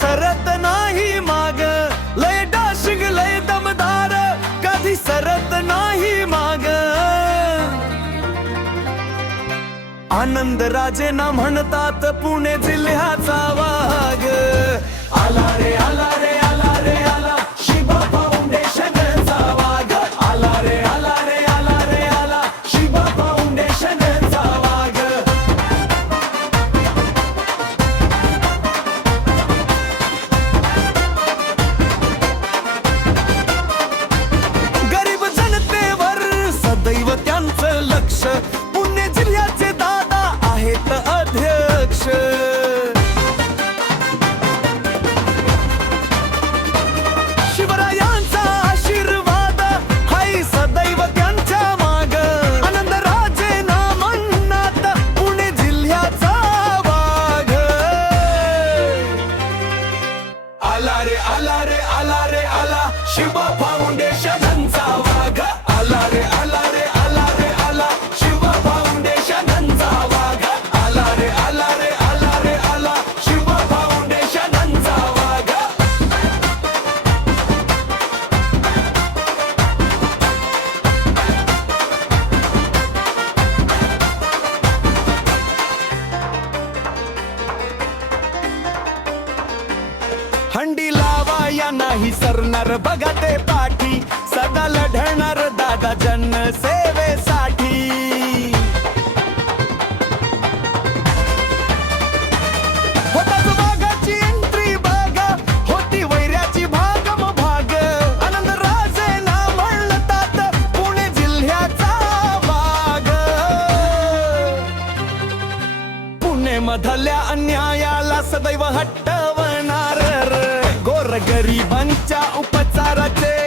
सरत नाही माग, लय डाशिग लय दमदार, कधी सरत नाही माग. आनंद राजे ना म्हणतात पुणे जिल्ह्याचा वाघ. आला रे आला रे आला रे आला, शिवा फाउंडेशनचा वाघ. आला रे आला रे आला रे आला, शिवा फाउंडेशनचा वाघ. गरीब जनतेवर सदैव त्यांचं लक्ष, पुणे जिल्ह्याचे दादा आहेत अध्यक्ष. शिवरायांचा आशीर्वाद हाय सदैव त्यांच्या माग. आनंद राजे ना म्हणतात पुणे जिल्ह्याचा वाघ. आला रे आला रे आला रे आला, शिवा फाउंडेशनचा वाघ. आला रे आला रे आला रे आला, शिवा फाउंडेशनचा वाघ. आला रे आला रे आला रे आला, शिवा फाउंडेशनचा वाघ. हंडी लावा या नाही सरणार बघा ते पाठी, सदा लढणार दादा जनसेवेसाठी. होताच वाघाची एंट्री बघा, होती वैऱ्याची भागम भाग. आनंद राजे ना म्हणतात पुणे जिल्ह्याचा वाघ. पुणे मधल्या अन्यायाला सदैव हटवणार, गोरगरिबांच्या उपचाराचे